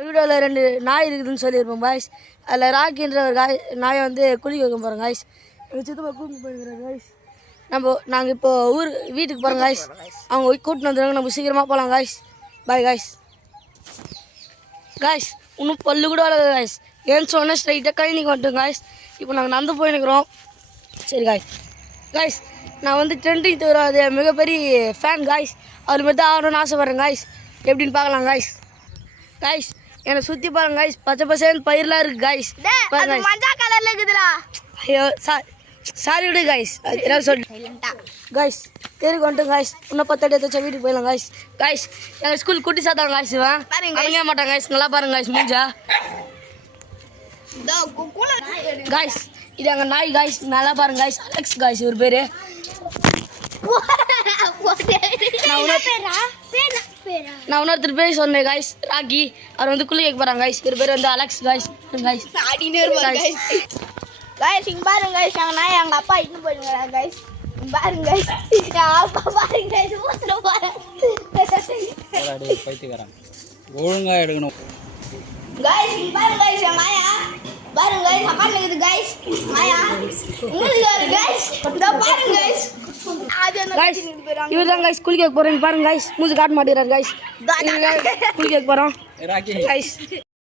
வீடியோவில் 2 நாய் இருக்குதுன்னு சொல்லியிருப்போம் காய்ஸ். அதில் ராக்கின்ற ஒரு நாயை வந்து குளிக்க வைக்க போகிறோம் காய்ஸ். எங்கள் சித்தப்பா கூப்பிட்டு போயிருக்கிறோம் காய்ஸ். நாங்கள் இப்போ வீட்டுக்கு போகிறோம் காய்ஸ். அவங்க கூட்டின்னு வந்துடுவாங்க. நம்ம சீக்கிரமாக போகலாம் காய்ஸ். Bye guys. காய்ஸ் இன்னும் பல்லு கூட வளர்க காய்ஸ். ஏன்னு சொன்னால் ஸ்ட்ரைட்டாக கழனிக்கு வந்துட்டோம் காய்ஸ். இப்போ நாங்கள் நடந்து போயின்னுக்கிறோம். சரி காய்ஸ். காய்ஸ் நான் வந்து ட்ரெண்டிங் தவிர அது மிகப்பெரிய ஃபேன் காய்ஸ். அவர் மாதிரி தான் ஆகணும்னு ஆசைப்பட்றேன் காய்ஸ். எப்படின்னு பார்க்கலாம் காய்ஸ். காய்ஸ் என்னை சுற்றி பாருங்க காய்ஸ். பச்சை பசேன்னு பயிரெலாம் இருக்குது காய்ஸ். மஞ்சள் கலரில் இருக்குதுடா. ஐயோ சாரி விடு காய்ஸ். என்ன சொல்லி காய்ஸ் தேருக்கு வந்துட்டோம் காய்ஸ். இன்னும் 10 அடி எடுத்து வீட்டுக்கு போயிடலாம் காய்ஸ். காய்ஸ் எங்கள் ஸ்கூல் குட்டி சாத்தாங்க காய்ஸ். இவன் அடங்க மாட்டாங்க காய்ஸ். நல்லா பாருங்க காய்ஸ் மூஞ்சா காய்ஸ். இது எங்கள் நாய் காய்ஸ். நல்லா பாருங்க காய்ஸ். அலெக்ஸ் காய்ஸ் இவர் பேர். நான் இன்னொருத்தர் பேர் சொன்னேன் காய்ஸ். ராக்கி அவர் வந்து குளிக்க போகிறாங்க காய்ஸ். இவர் பேர் வந்து அலெக்ஸ் காய்ஸ். காய்ஸ் காய்ஸ் இங்க பாருங்க காய்ஸ். எங்கள் நாய் எங்கள் அப்பா இன்னும் போயிடுங்க காய்ஸ். பாருங்க காய்ஸ். அப்பா பாருங்க காய்ஸ். ஊத்துல பாருங்க ஒழுங்கா எடுக்கணும் காய்ஸ். இங்க பாருங்க காய்ஸ். என் மாயா பாருங்க காய்ஸ். அப்பா இருக்குது காய்ஸ். மாயா உங்களுக்கு காய்ஸ். பாருங்க காய்ஸ். இவர் தான் காய்ஸ் குளிக்க போகிறேன்னு பாருங்க காய்ஸ். மூஞ்சி காட்ட மாட்டேங்கிறார் காய்ஸ். குளிக்க போகிறோம் காய்ஸ்.